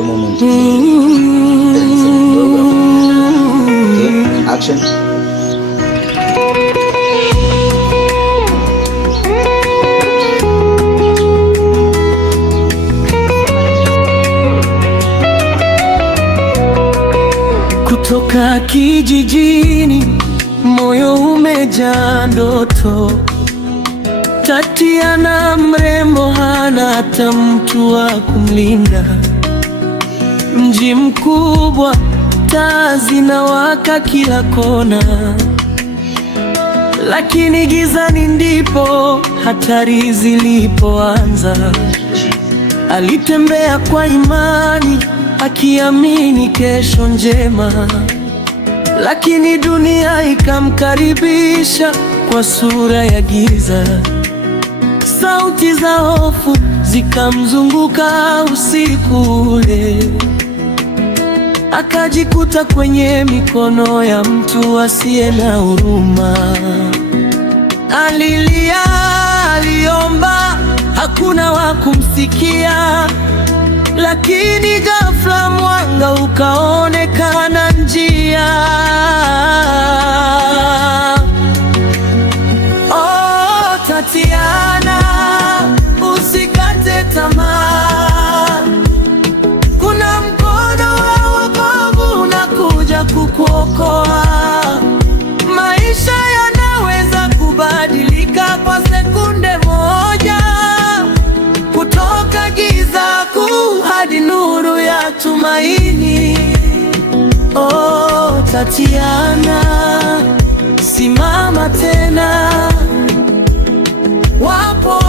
a moment. Okay, action. Kutoka kijijini, moyo umejaa ndoto. Tatiana mrembo, hana hata mtu wa kumlinda. Mji mkubwa, taa zinawaka kila kona, lakini gizani ndipo hatari zilipoanza. Alitembea kwa imani, akiamini kesho njema, lakini dunia ikamkaribisha kwa sura ya giza. Sauti za hofu zikamzunguka usiku ule, akajikuta kwenye mikono ya mtu asiye na huruma. Alilia, aliomba, hakuna wa kumsikia, lakini ghafla mwanga ukaonekana njia. Oh, Tatiana, usikate tamaa. Kuna mkono wa wokovu unakuja kukuokoa. Maisha yanaweza kubadilika kwa sekunde moja, kutoka giza kuu hadi nuru ya tumaini. Oh, Tatiana, simama tena. Wapo